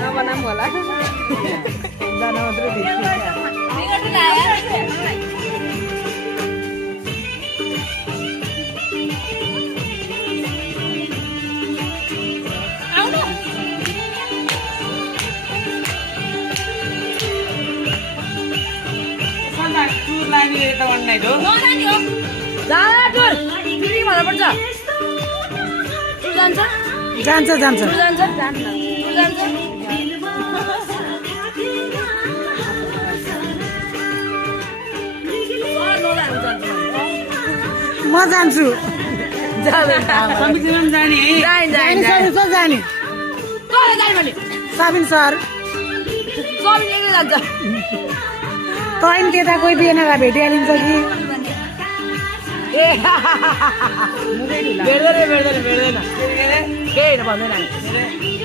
नबनाऊँ होला एकजना मात्रै देखिन्छ जान्छ जान्छ म जान्छु जाने साबिन सर तैन त्यता कोही बिहेनलाई भेटिहालिन्छ कि भेट्दैन केही भन्दैन